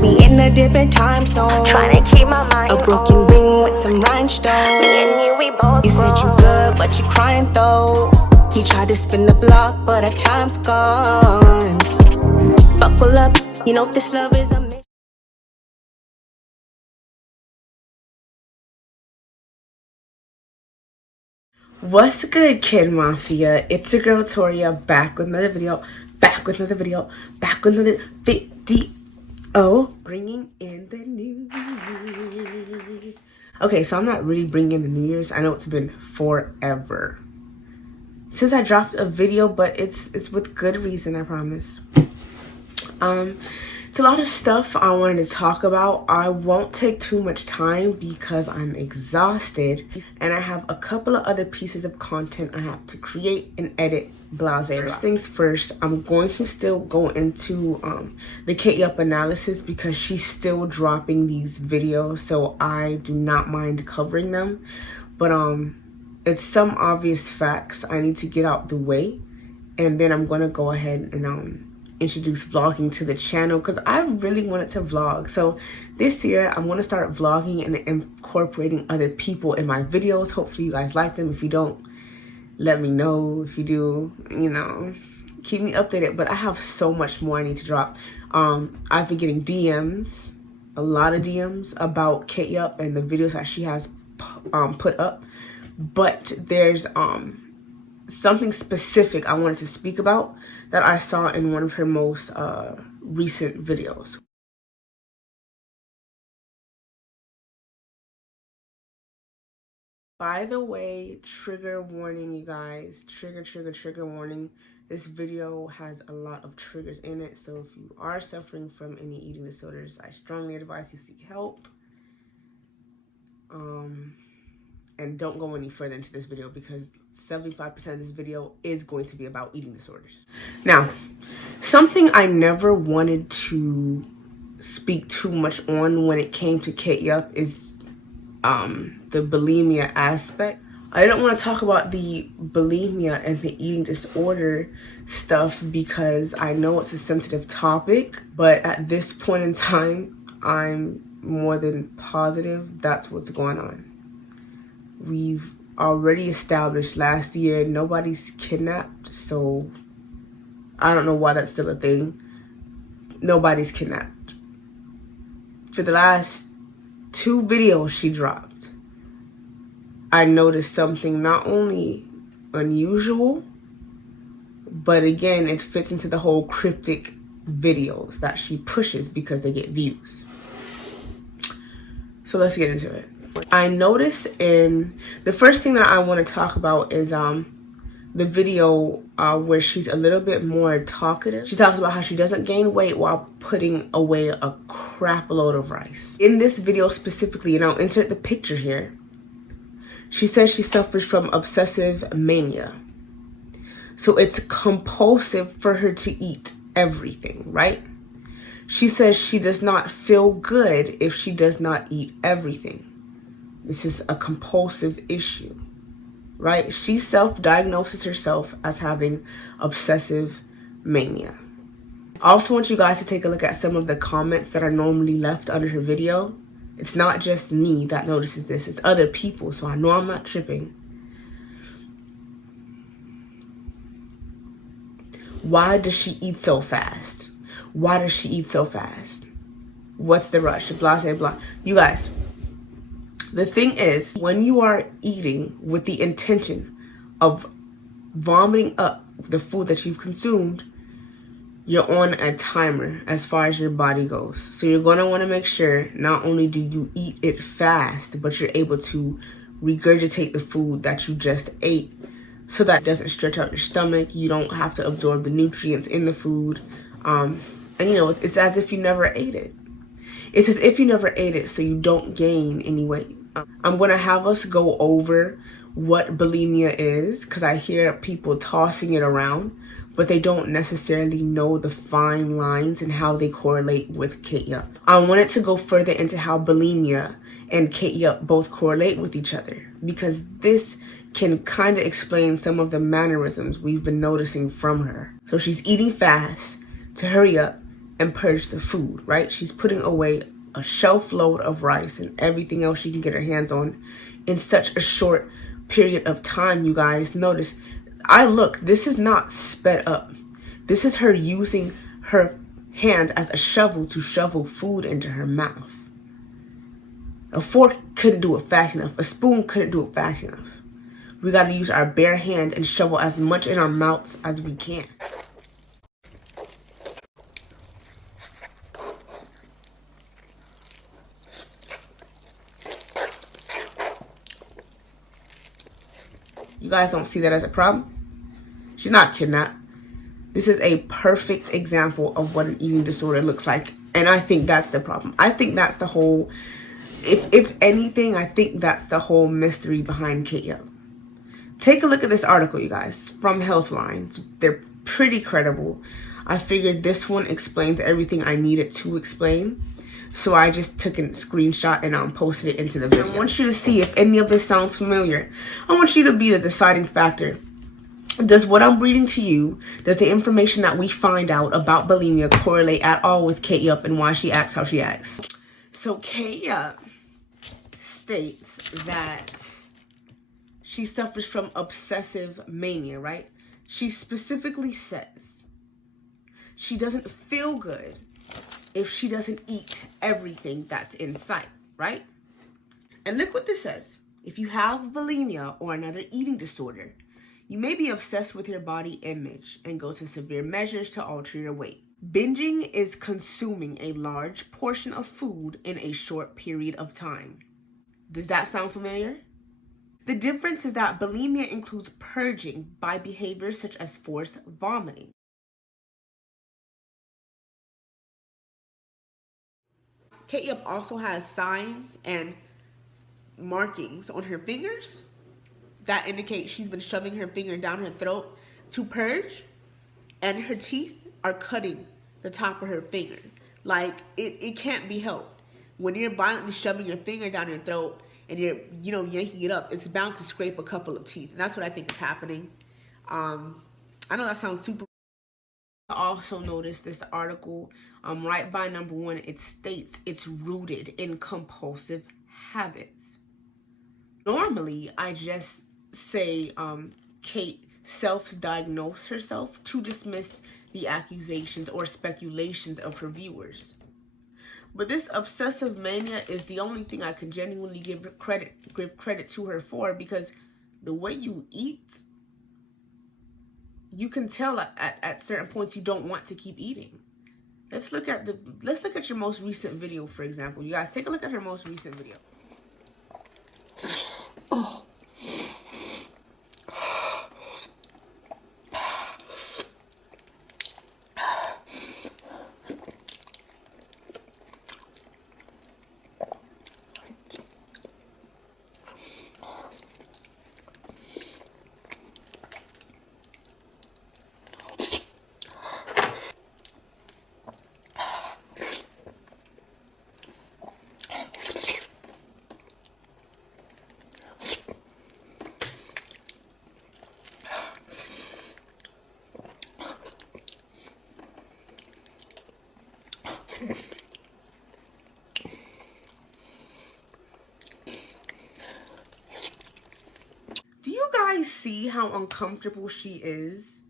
We in a different time zone. Trying to keep my mind a broken ring with some rhinestones. Me and you, we both You said you good, but you crying though. He tried to spin the block, but our time's gone. Buckle up, you know this love is a mission. What's good, Kid Mafia? It's your girl Toria, back with another video, back with another video, bringing in the New Year's. Okay, so I'm not really bringing in the New Year's. I know it's been forever since I dropped a video, but it's with good reason, I promise. It's a lot of stuff I wanted to talk about. I won't take too much time because I'm exhausted and I have a couple of other pieces of content I have to create and edit, blase. First things first, I'm going to still go into the K-Up analysis because she's still dropping these videos, so I do not mind covering them. But it's some obvious facts I need to get out the way, and then I'm gonna go ahead and introduce vlogging to the channel because I really wanted to vlog. So this year I'm going to start vlogging and incorporating other people in my videos. Hopefully you guys like them. If you don't, let me know. If you do, you know, keep me updated. But I have so much more I need to drop. I've been getting DMs, a lot of DMs about K-Up and the videos that she has put up, but there's something specific I wanted to speak about that I saw in one of her most recent videos. By the way, trigger warning, you guys. Trigger warning. This video has a lot of triggers in it, so if you are suffering from any eating disorders, I strongly advise you seek help. And don't go any further into this video because 75% of this video is going to be about eating disorders. Now, something I never wanted to speak too much on when it came to K-Up is the bulimia aspect. I don't want to talk about the bulimia and the eating disorder stuff because I know it's a sensitive topic, but at this point in time, I'm more than positive that's what's going on. We've already established last year nobody's kidnapped, so I don't know why that's still a thing. Nobody's kidnapped. For the last 2 videos she dropped, I noticed something not only unusual, but again, it fits into the whole cryptic videos that she pushes because they get views. So let's get into it. I noticed in the first thing that I want to talk about is the video where she's a little bit more talkative. She talks about how she doesn't gain weight while putting away a crap load of rice. In this video specifically, and I'll insert the picture here, she says she suffers from obsessive mania. So it's compulsive for her to eat everything, right? She says she does not feel good if she does not eat everything. This is a compulsive issue, right? She self-diagnoses herself as having obsessive mania. I also want you guys to take a look at some of the comments that are normally left under her video. It's not just me that notices this, it's other people, so I know I'm not tripping. Why does she eat so fast? Why does she eat so fast? What's the rush? Blah, blah, blah. You guys, the thing is, when you are eating with the intention of vomiting up the food that you've consumed, you're on a timer as far as your body goes. So you're going to want to make sure not only do you eat it fast, but you're able to regurgitate the food that you just ate so that it doesn't stretch out your stomach. You don't have to absorb the nutrients in the food. And you know, it's as if you never ate it. It's as if you never ate it so you don't gain any weight. I'm going to have us go over what bulimia is because I hear people tossing it around, but they don't necessarily know the fine lines and how they correlate with K-Up. I wanted to go further into how bulimia and K-Up both correlate with each other because this can kind of explain some of the mannerisms we've been noticing from her. So she's eating fast to hurry up and purge the food, right? She's putting away a shelf load of rice and everything else she can get her hands on in such a short period of time, you guys. Notice, this is not sped up. This is her using her hand as a shovel to shovel food into her mouth. A fork couldn't do it fast enough. A spoon couldn't do it fast enough. We gotta use our bare hand and shovel as much in our mouths as we can. You guys don't see that as a problem? She's not kidnapped. This is a perfect example of what an eating disorder looks like. And I think that's the problem. I think that's the whole, if anything, I think that's the whole mystery behind Kate. Take a look at this article, you guys, from Healthline. They're pretty credible. I figured this one explains everything I needed to explain. So I just took a screenshot and posted it into the video. I want you to see if any of this sounds familiar. I want you to be the deciding factor. Does what I'm reading to you, does the information that we find out about bulimia correlate at all with Kate Yup and why she acts how she acts? So Kate Yup states that she suffers from obsessive mania, right? She specifically says she doesn't feel good if she doesn't eat everything that's in sight, right? And look what this says. If you have bulimia or another eating disorder, you may be obsessed with your body image and go to severe measures to alter your weight. Binging is consuming a large portion of food in a short period of time. Does that sound familiar? The difference is that bulimia includes purging by behaviors such as forced vomiting. Kate Yup also has signs and markings on her fingers that indicate she's been shoving her finger down her throat to purge, and her teeth are cutting the top of her finger. Like, it can't be helped. When you're violently shoving your finger down your throat and you're, yanking it up, it's bound to scrape a couple of teeth. And that's what I think is happening. I know that sounds super. I also noticed this article, right by number 1, it states it's rooted in compulsive habits. Normally, I just say Kate self-diagnose herself to dismiss the accusations or speculations of her viewers. But this obsessive mania is the only thing I can genuinely give credit to her for, because the way you eat, you can tell at certain points you don't want to keep eating. Let's look at your most recent video, for example. You guys, take a look at her most recent video. Oh. Do you guys see how uncomfortable she is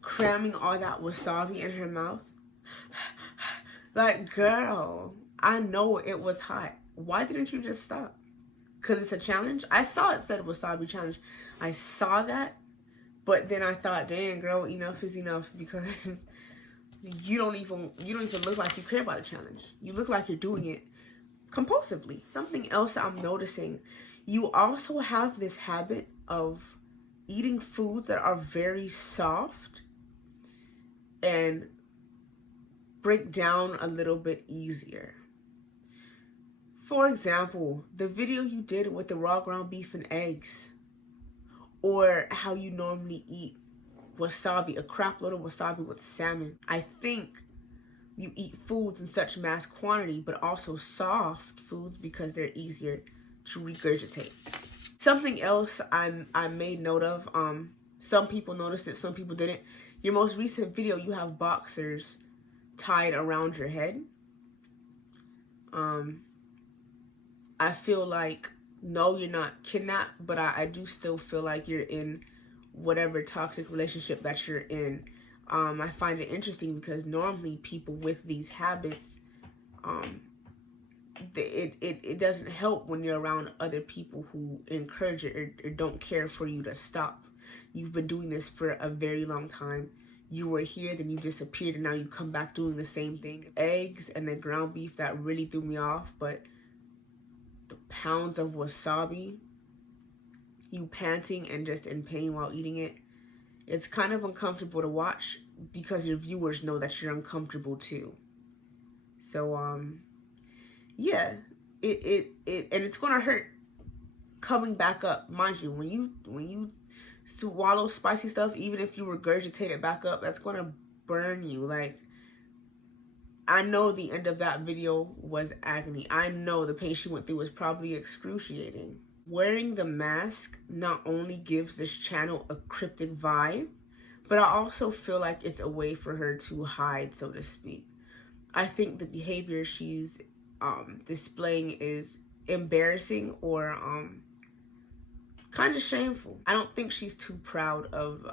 cramming all that wasabi in her mouth? Like, girl, I know it was hot. Why didn't you just stop? Because it's a challenge? I saw it said wasabi challenge. I saw that, but then I thought, dang, girl, enough is enough, because you don't even look like you care about the challenge. You look like you're doing it compulsively. Something else I'm noticing, you also have this habit of eating foods that are very soft and break down a little bit easier. For example, the video you did with the raw ground beef and eggs, or how you normally eat wasabi, a crap load of wasabi with salmon. I think you eat foods in such mass quantity, but also soft foods because they're easier to regurgitate. Something else I made note of, some people noticed it, some people didn't. Your most recent video, you have boxers tied around your head. I feel like, no, you're not kidnapped, but I do still feel like you're in whatever toxic relationship that you're in. I find it interesting because normally people with these habits, it doesn't help when you're around other people who encourage it or don't care for you to stop. You've been doing this for a very long time. You were here, then you disappeared, and now you come back doing the same thing. Eggs and the ground beef, that really threw me off, but the pounds of wasabi, you panting and just in pain while eating it, it's kind of uncomfortable to watch because your viewers know that you're uncomfortable too. So yeah, and it's gonna hurt coming back up. Mind you, when you swallow spicy stuff, even if you regurgitate it back up, that's gonna burn you. Like, I know the end of that video was agony. I know the pain she went through was probably excruciating. Wearing the mask not only gives this channel a cryptic vibe, but I also feel like it's a way for her to hide, so to speak. I think the behavior she's displaying is embarrassing or kind of shameful. I don't think she's too proud of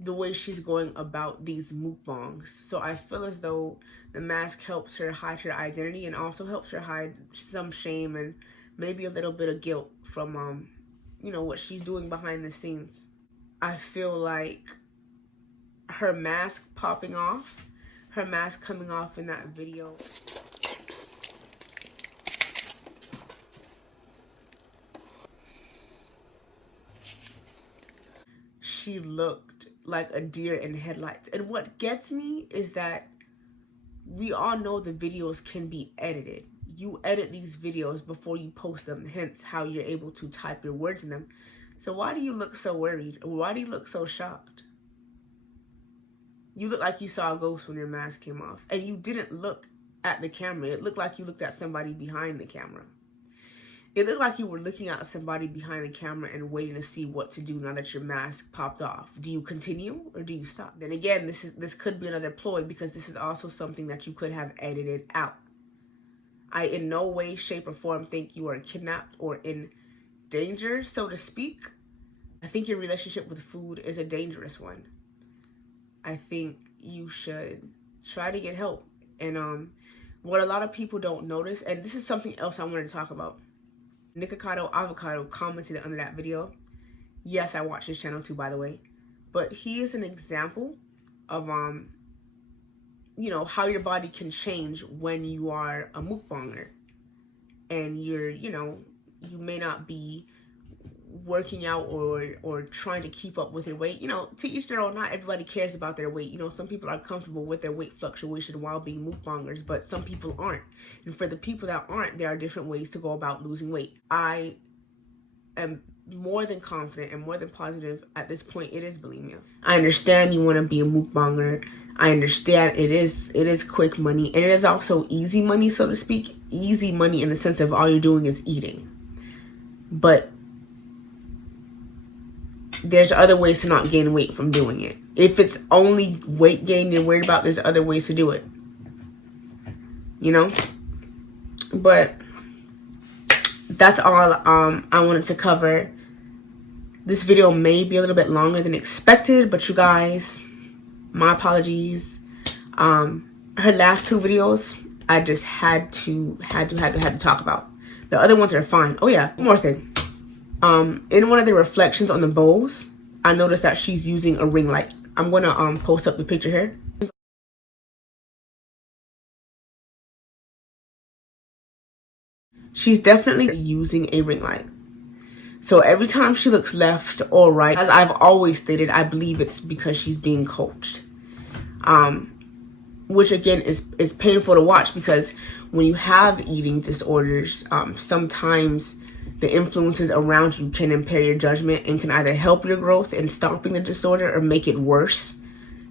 the way she's going about these mukbangs. So I feel as though the mask helps her hide her identity and also helps her hide some shame and maybe a little bit of guilt from you know, what she's doing behind the scenes. I feel like her mask popping off, her mask coming off in that video, she looked like a deer in headlights. And what gets me is that we all know the videos can be edited. You edit these videos before you post them, hence how you're able to type your words in them. So why do you look so worried? Why do you look so shocked? You look like you saw a ghost when your mask came off. And you didn't look at the camera. It looked like you looked at somebody behind the camera. It looked like you were looking at somebody behind the camera and waiting to see what to do now that your mask popped off. Do you continue or do you stop? Then again, this could be another ploy because this is also something that you could have edited out. I in no way, shape, or form think you are kidnapped or in danger, so to speak. I think your relationship with food is a dangerous one. I think you should try to get help. And what a lot of people don't notice, and this is something else I wanted to talk about. Nikocado Avocado commented under that video. Yes, I watch his channel too, by the way. But he is an example of you know, how your body can change when you are a mukbanger. And you're, you know, you may not be working out or trying to keep up with your weight. You know, to each their own, not everybody cares about their weight. You know, some people are comfortable with their weight fluctuation while being mukbangers, but some people aren't. And for the people that aren't, there are different ways to go about losing weight. I am more than confident and more than positive at this point it is bulimia. I understand you want to be a mukbanger. I understand it is quick money, and it is also easy money, so to speak. Easy money in the sense of all you're doing is eating. But there's other ways to not gain weight from doing it. If it's only weight gain you're worried about, there's other ways to do it. You know? But that's all I wanted to cover. This video may be a little bit longer than expected, but you guys, my apologies. Her last two videos, I just had to talk about. The other ones are fine. Oh yeah, one more thing. In one of the reflections on the bowls, I noticed that she's using a ring light. I'm gonna post up the picture here. She's definitely using a ring light. So every time she looks left or right, as I've always stated, I believe it's because she's being coached. Which again is painful to watch, because when you have eating disorders, sometimes the influences around you can impair your judgment and can either help your growth in stopping the disorder or make it worse.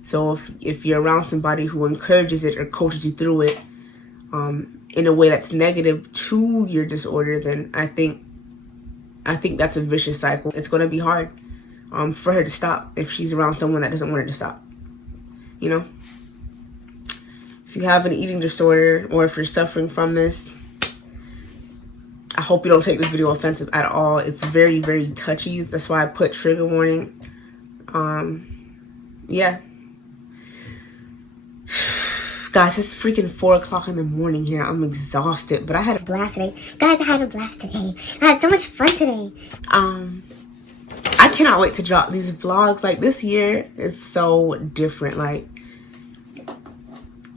So if you're around somebody who encourages it or coaches you through it in a way that's negative to your disorder, then I think that's a vicious cycle. It's going to be hard for her to stop if she's around someone that doesn't want her to stop, you know? If you have an eating disorder or if you're suffering from this, I hope you don't take this video offensive at all. It's very, very touchy. That's why I put trigger warning. Yeah. Guys, it's freaking 4 o'clock in the morning here. I'm exhausted, but I had a blast today. Guys, I had a blast today. I had so much fun today. I cannot wait to drop these vlogs. Like, this year is so different. Like,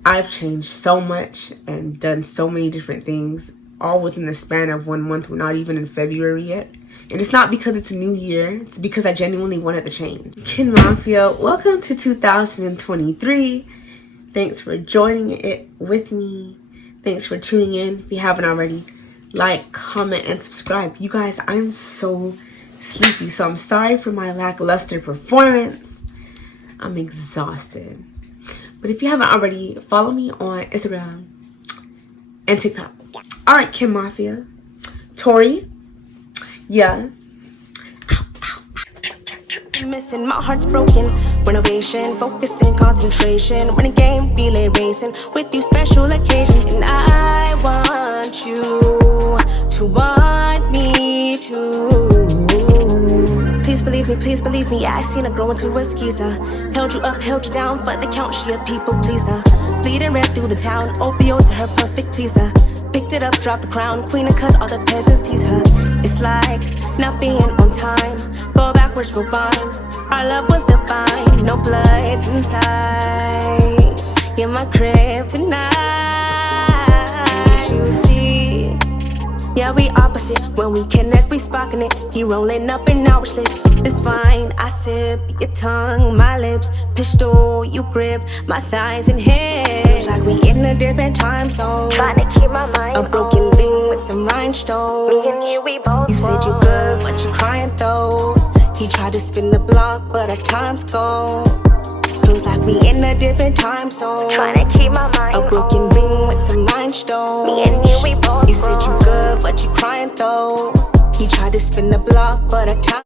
I've changed so much and done so many different things, all within the span of 1 month. We're not even in February yet. And it's not because it's a new year. It's because I genuinely wanted to change. Kin Mafia, welcome to 2023. Thanks for joining it with me. Thanks for tuning in. If you haven't already, like, comment, and subscribe. You guys, I'm so sleepy, so I'm sorry for my lackluster performance. I'm exhausted. But if you haven't already, follow me on Instagram and TikTok. All right, Kim Mafia. Tori. Yeah. Missing, my heart's broken. Renovation, focus and concentration. Winning game, relay racing with these special occasions. And I want you to want me too. Please believe me, I seen her grow into a skeezer. Held you up, held you down for the count, she a people pleaser. Bleeding red through the town, opioids are her perfect pleaser. Picked it up, dropped the crown, queen of cuz all the peasants tease her. It's like not being on time, go backwards, rewind. Our love was divine, no bloods inside. In my crib tonight, you see. Yeah, we opposite. When we connect, we sparking it. He rolling up and now it's lit. It's fine. I sip your tongue, my lips. Pistol, you grip my thighs and hips. Like we in a different time zone. Trying to keep my mind A broken ring with some rhinestones. Me and you, we both You said you good, but you crying though. He tried to spin the block, but our time's gone. Feels like we in a different time zone. Trying to keep my mind A broken ring with some rhinestones. Me and you, we both You said you good, but you crying though. He tried to spin the block, but our time